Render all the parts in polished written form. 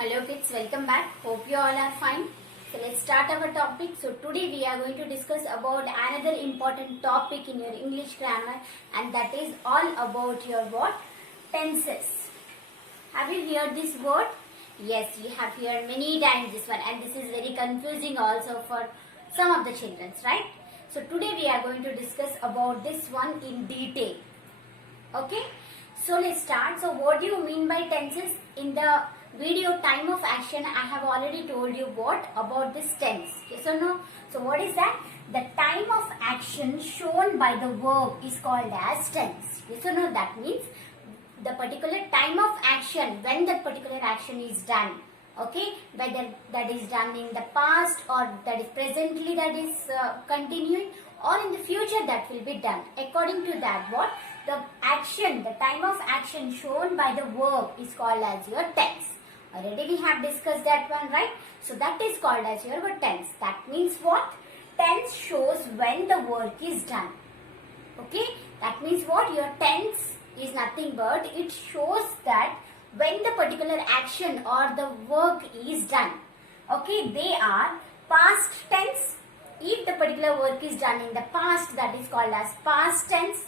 Hello kids, welcome back. Hope you all are fine. So let's start our topic. So today we are going to discuss about another important topic in your English grammar, and that is all about your what? Tenses. Have you heard this word? Yes, you have heard many times this one, and this is very confusing also for some of the children, right? So today we are going to discuss about this one in detail. Okay, so let's start. So what do you mean by tenses? In the video time of action, I have already told you what about this tense. Yes or no? So what is that? The time of action shown by the verb is called as tense. Yes or no? That means the particular time of action, when that particular action is done. Okay, whether that is done in the past or that is presently that is continuing, or in the future that will be done. According to that, what? The action, the time of action shown by the verb is called as your tense. Already we have discussed that one, right? So that is called as your tense. That means what? Tense shows when the work is done. Okay, that means what? Your tense is nothing but it shows that when the particular action or the work is done. Okay, they are past tense. If the particular work is done in the past, that is called as past tense.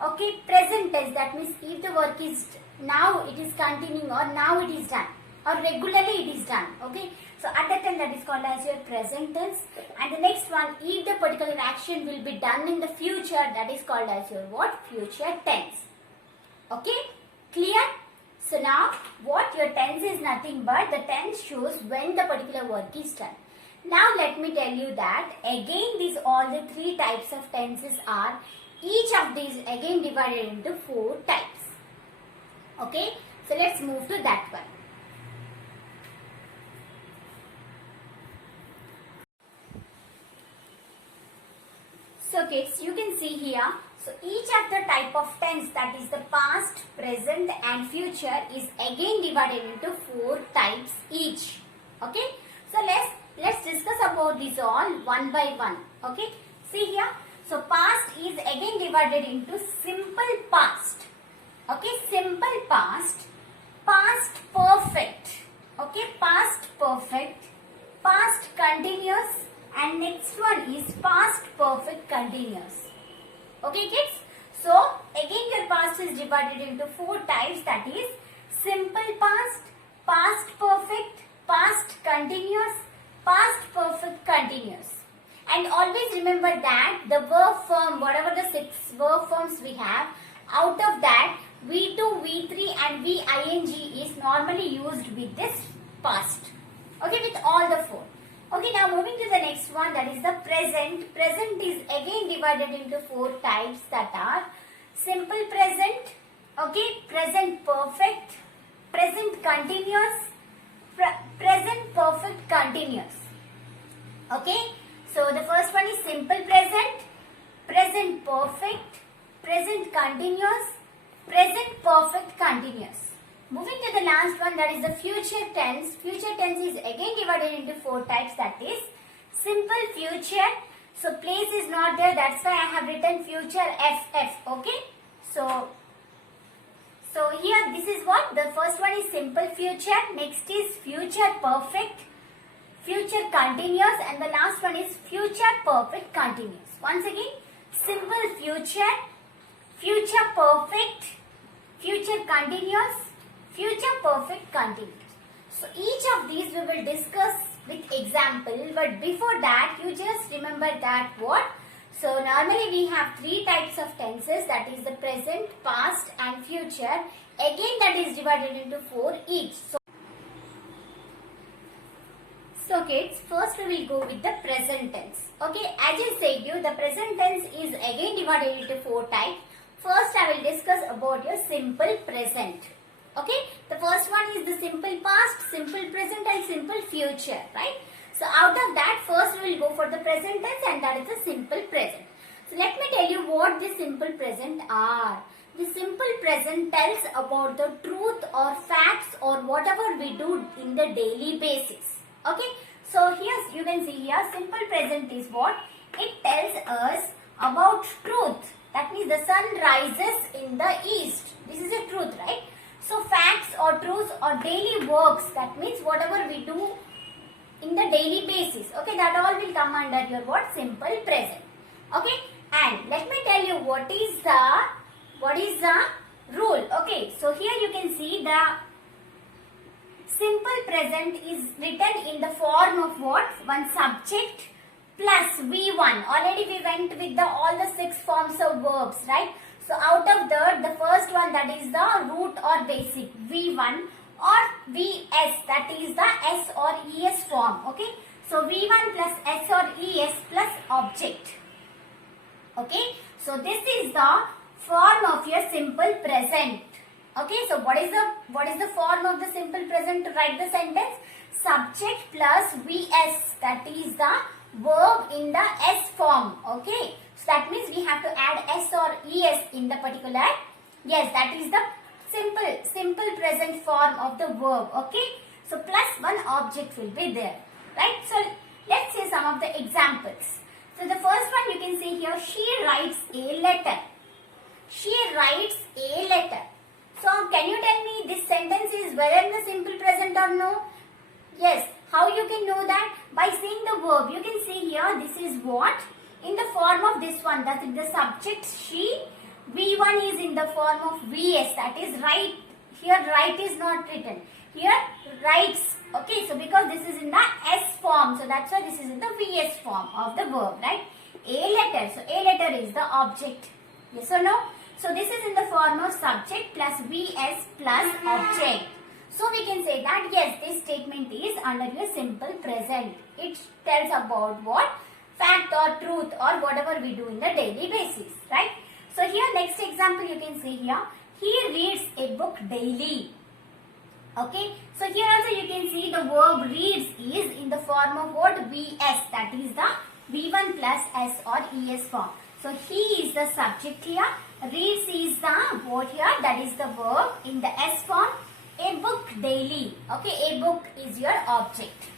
Okay, present tense, that means if the work is now it is continuing or now it is done or regularly it is done. Okay, so at that time that is called as your present tense. And the next one, if the particular action will be done in the future, that is called as your what? Future tense. Okay, clear? So now what? Your tense is nothing but the tense shows when the particular work is done. Now let me tell you that again these all the three types of tenses are, each of these again divided into 4 types. Okay, so let's move to that one. So kids, you can see here, so each of the type of tense, that is the past, present and future, is again divided into 4 types each. Okay, so let's discuss about this all one by one. Okay, see here, so past is again divided into simple past. Okay, simple past, past perfect. Okay, past perfect, past continuous, and next one is past perfect continuous. Okay kids, so again your past is divided into 4 types, that is simple past, past perfect, past continuous, past perfect continuous. And always remember that the verb form, whatever the 6 verb forms we have, out of that V2, V3 and VING is normally used with this past. Okay, with all the 4. Okay, now moving to the next one, that is the present. Present is again divided into 4 types, that are simple present, okay, present perfect, present continuous, present perfect continuous. Okay, so the first one is simple present, present perfect, present continuous, present perfect continuous. Moving to the last one, that is the future tense. Future tense is again divided into 4 types, that is simple future. So place is not there, that's why I have written future FF. Okay, so here this is what? The first one is simple future, next is future perfect, future continuous, and the last one is future perfect continuous. Once again, simple future, future perfect, future continuous, future perfect continuous. So each of these we will discuss with example, but before that you just remember that what? So normally we have 3 types of tenses, that is the present, past and future. Again that is divided into 4 each. So kids, first we will go with the present tense. Okay, as I said you, the present tense is again divided into 4 types. First I will discuss about your simple present. Okay, the first one is the simple past, simple present and simple future, right? So out of that, first we will go for the present tense, and that is the simple present. So let me tell you what the simple present are. The simple present tells about the truth or facts or whatever we do in the daily basis. Okay, so here you can see here, simple present is what? It tells us about truth. That means the sun rises in the east. This is a truth, right? So facts or truth do's or daily works, that means whatever we do in the daily basis, okay, that all will come under your what? Simple present. Okay, and let me tell you what is the rule. Okay, so here you can see the simple present is written in the form of what? One subject plus V1. Already we went with all the 6 forms of verbs, right? So out of that, the first one, that is the root or basic, V1, or Vs, that is the S or Es form. Okay, so V1 plus S or Es plus object. Okay, so this is the form of your simple present. Okay, so what is the form of the simple present to write the sentence? Subject plus Vs, that is the verb in the S form. Okay, so that means we have to add S or Es in the particular. Yes, that is the simple present form of the verb. Okay, so plus one object will be there, right? So let's see some of the examples. So the first one you can see here, she writes a letter. She writes a letter. So can you tell me this sentence is whether in the simple present or no? Yes. How you can know that? By seeing the verb. You can see here, this is what? In the form of this one, that is the subject she. V1 is in the form of Vs, that is right. Here right is not written. Here writes. Okay, so because this is in the S form, so that's why this is in the Vs form of the verb, right? A letter. So a letter is the object. Yes or no? So this is in the form of subject plus Vs plus object. So we can say that yes, this statement is under your simple present. It tells about what? Fact or truth or whatever we do in the daily basis, right? So here next example you can see here, he reads a book daily. Okay, so here also you can see the verb reads is in the form of what? Vs, that is the V1 plus S or Es form. So he is the subject here, reads is the what here? That is the verb in the S form. A book daily. Okay, a book is your object.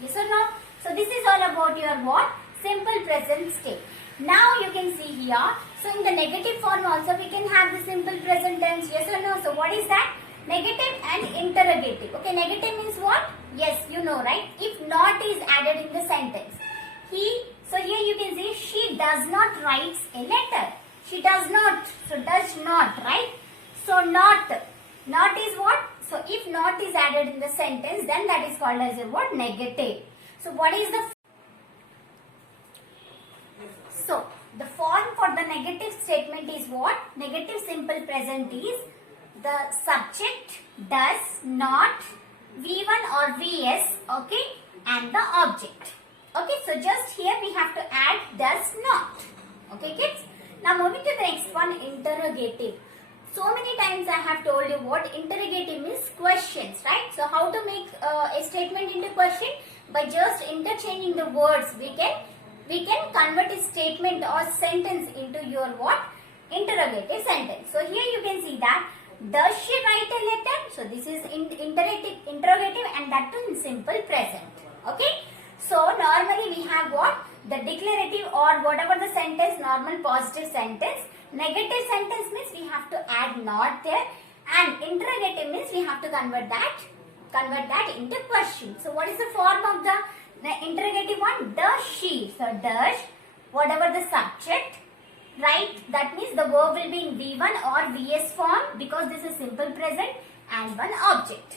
Yes or no? So this is all about your what? Simple present state. Now you can see here. So in the negative form also we can have the simple present tense. Yes or no? So what is that? Negative and interrogative. Okay, negative means what? Yes, you know, right? If not is added in the sentence. So here you can see she does not write a letter. She does not. So does not, right? So not. Not is what? So if not is added in the sentence, then that is called as a what? Negative. So what is the form for the negative statement is what? Negative simple present is the subject does not, V1 or Vs, okay, and the object. Okay, so just here we have to add does not. Okay, kids. Now moving to the next one, interrogative. So many times I have told you what interrogative means, questions, right? So how to make a statement into question? By just interchanging the words, we can convert a statement or sentence into your what? Interrogative sentence. So here you can see that, does she write a letter? So this is interrogative and that too in simple present. Okay. So normally we have what? The declarative or whatever the sentence, normal positive sentence. Negative sentence means we have to add not there, and interrogative means we have to convert that into question. So what is the form of the interrogative one? Does she. So does, whatever the subject, right? That means the verb will be in V1 or Vs form because this is simple present, and one object.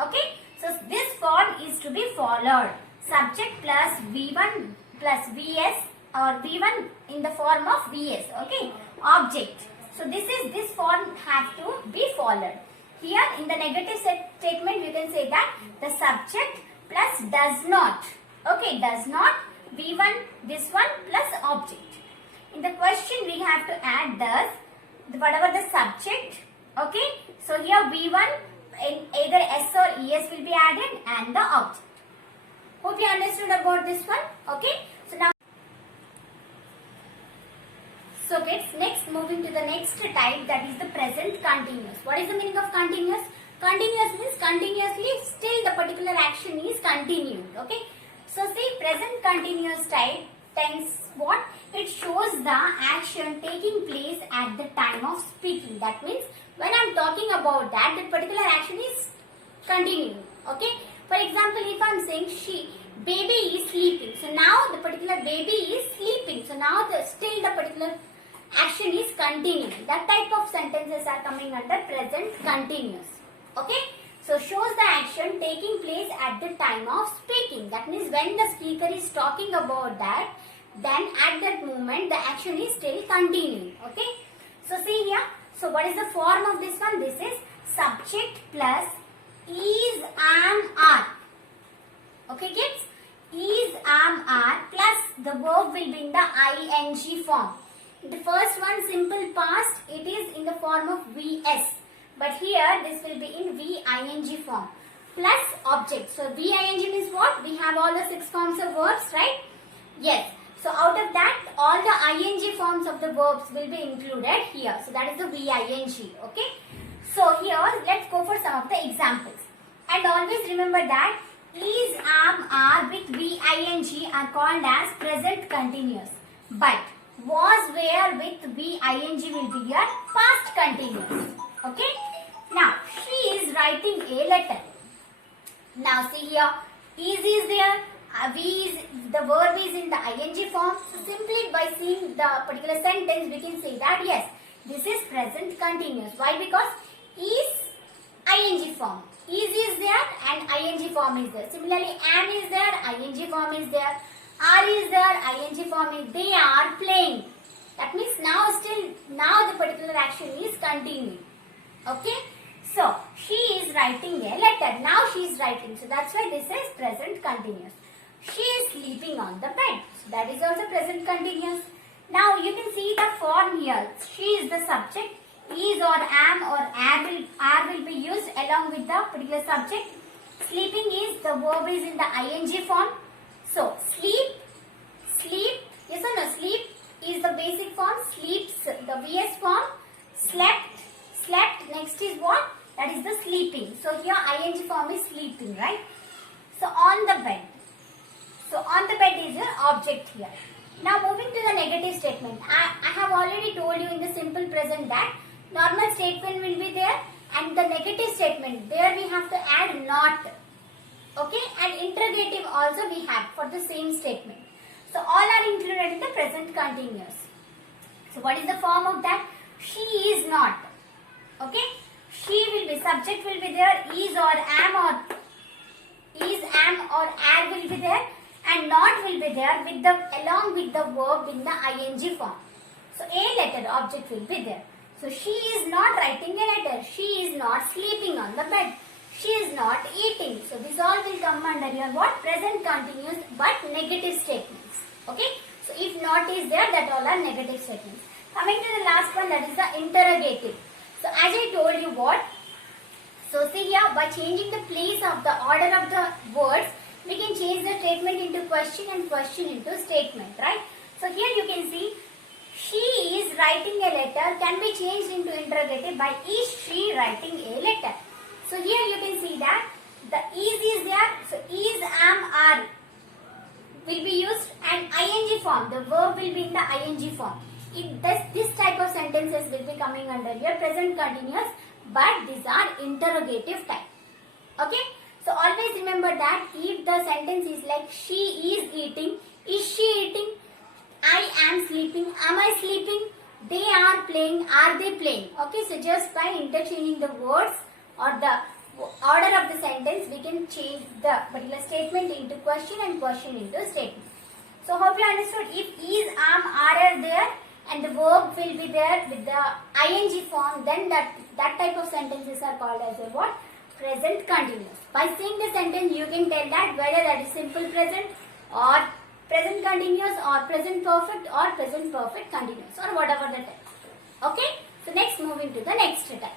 Okay. So this form is to be followed. Subject plus V1 plus Vs or V1 in the form of Vs. Okay. Object. So this form have to be followed. Here in the negative statement you can say that the subject plus does not. Okay, does not, V1, this one plus object. In the question we have to add does, whatever the subject. Okay, so here V1 in either S or ES will be added and the object. Hope you understood about this one. Okay, so now next moving to the next type, that is the present continuous. What is the meaning of continuous? Continuous means continuously, still the particular action is continued. Okay. So see, present continuous type tense what? It shows the action taking place at the time of speaking. That means when I am talking about that, particular action is continuing. Okay. For example, if I'm saying baby is sleeping. So now the particular baby is sleeping. So now still the particular action is continuing. That type of sentences are coming under present continuous. Okay. So shows the action taking place at the time of speaking. That means when the speaker is talking about that, then at that moment the action is still continuing. Okay. So see here. So what is the form of this one? This is subject plus is, am, are. Okay kids? Is, am, are plus the verb will be in the ing form. The first one, simple past, it is in the form of vs. But here this will be in VING form. Plus object. So VING means what? We have all the 6 forms of verbs, right? Yes. So out of that, all the ing forms of the verbs will be included here. So that is the VING. Okay. So here, let's go for some of the examples. And always remember that is, am, are with VING are called as present continuous. But was, were with VING will be your past continuous. Okay. Now, she is writing a letter. Now see here, is there, the verb is in the ing form. So simply by seeing the particular sentence, we can say that yes, this is present continuous. Why? Because is ing form. Is there and ing form is there. Similarly, am is there, ing form is there. Are is there, ing form is they are playing. That means now the particular action is continuing. Okay. So, she is writing a letter. Now she is writing. So, that's why this is present continuous. She is sleeping on the bed. So, that is also present continuous. Now, you can see the form here. She is the subject. Is or am or are will be used along with the particular subject. Sleeping is, the verb is in the ing form. So, sleep, yes or no? Sleep is the basic form. Sleeps, the VS form. Slept, next is what? That is the sleeping. So here ing form is sleeping, right? So on the bed. So on the bed is your object here. Now moving to the negative statement. I have already told you in the simple present that normal statement will be there and the negative statement, there we have to add not. Okay, and interrogative also we have for the same statement. So all are included in the present continuous. So what is the form of that? She is not. Okay, she will be, subject will be there, is, am or are will be there, and not will be there with along with the verb in the ing form. So a letter object will be there. So she is not writing a letter. She is not sleeping on the bed. She is not eating. So this all will come under your what? Present continuous but negative statements. Okay. So if not is there, that all are negative statements. Coming to the last one, that is the interrogative. So as I told you what? So see here, by changing the place of the order of the words, we can change the statement into question and question into statement, right? So here you can see, she is writing a letter can be changed into interrogative by is she writing a letter. So here you can see that the is there. So is, am, are will be used and ing form. The verb will be in the ing form. This type of sentences will be coming under your present continuous, but these are interrogative type. Okay. So always remember that if the sentence is like she is eating, is she eating? I am sleeping, am I sleeping? They are playing, are they playing? Okay, so just by interchanging the words or the order of the sentence, we can change the particular statement into question and question into statement. So hope you understood. If is, am, are there and the verb will be there with the ing form, then that type of sentences are called as a what? Present continuous. By seeing the sentence, you can tell that whether that is simple present or present continuous or present perfect or present perfect continuous or whatever the type. Okay. So next moving to the next type.